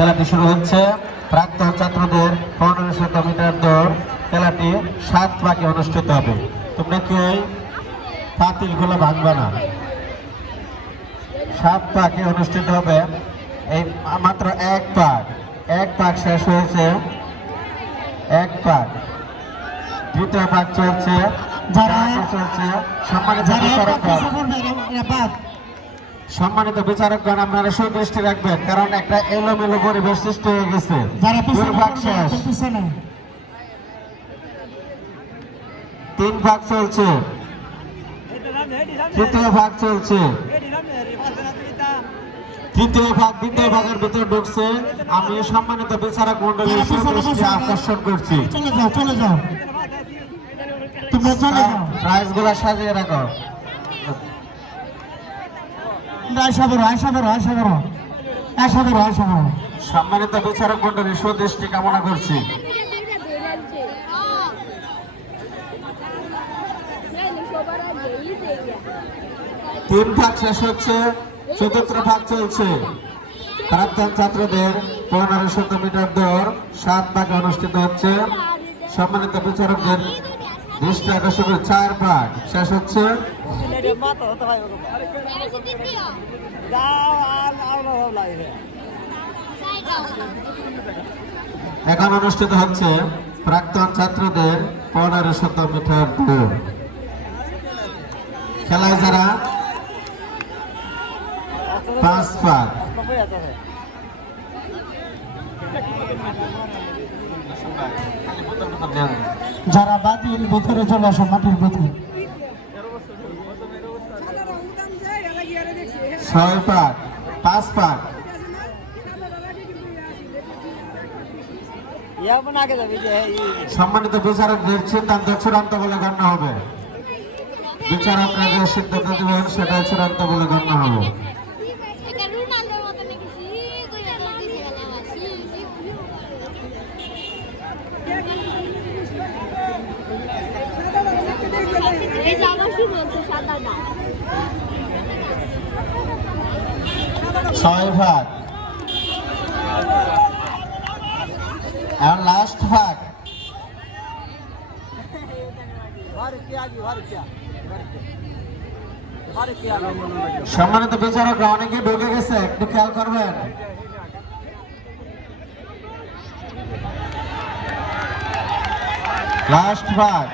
খেলাটি শুরু হচ্ছে। প্রাক্তন ছাত্রদের 1500 মিটার দৌড় খেলাটি 7 ভাগে অনুষ্ঠিত হবে। তোমরা কেউ পাতিলগুলো ভাঙবে না। 7 ভাগে অনুষ্ঠিত হবে। এই মাত্র এক পাক শেষ হয়েছে। এক পাক, দ্বিতীয় পাক চলছে। সম্মানিত বিচারকগণ, আপনারা সুদৃষ্টি রাখবেন, কারণ একটা এলোমেলো পরিবেশ সৃষ্টি হয়ে গেছে। 2 ভাগ শেষ, 3 ভাগ চলছে, তৃতীয় ভাগ চলছে। দ্বিতীয় ভাগের ভিতরে ঢুকছে। আমি সম্মানিত বিচারক মন্ডলীর সুদৃষ্টি আকর্ষণ করছি। চলে যাও তোমরা, চলে যাও। প্রাইজ গুলা সাজিয়ে রাখো। সম্মানিত বিচারক মন্ডলীর সুদৃষ্টি কামনা করছি। 3 ভাগ শেষ হচ্ছে, 4th ভাগ চলছে। প্রাক্তন ছাত্রদের 1500 মিটার দৌড় 7 ভাগে অনুষ্ঠিত হচ্ছে। সম্মানিত বিচারকদের দৃষ্টি আকর্ষণ করে 4 ভাগ শেষ হচ্ছে। এখন অনুষ্ঠিত হচ্ছে প্রাক্তন ছাত্রদের 1500 মিটার দৌড় খেলায় যারা 5 ভাগ। যারা বাতিল ভিতরে চলে আসো, মাটির ভিতরে। 6 ভাগ, 5 ভাগ। সম্মানিত বিচারকদের সিদ্ধান্ত চূড়ান্ত বলে গণ্য হবে। বিচারকরা যে সিদ্ধান্ত দেবেন সেটা চূড়ান্ত বলে গণ্য হবে। ছয় ভাগ, আর লাস্ট ভাগ। সম্মানিত বিচারকরা অনেকে ঢুকে গেছে, একটু খেয়াল করবেন। লাস্ট ভাগ।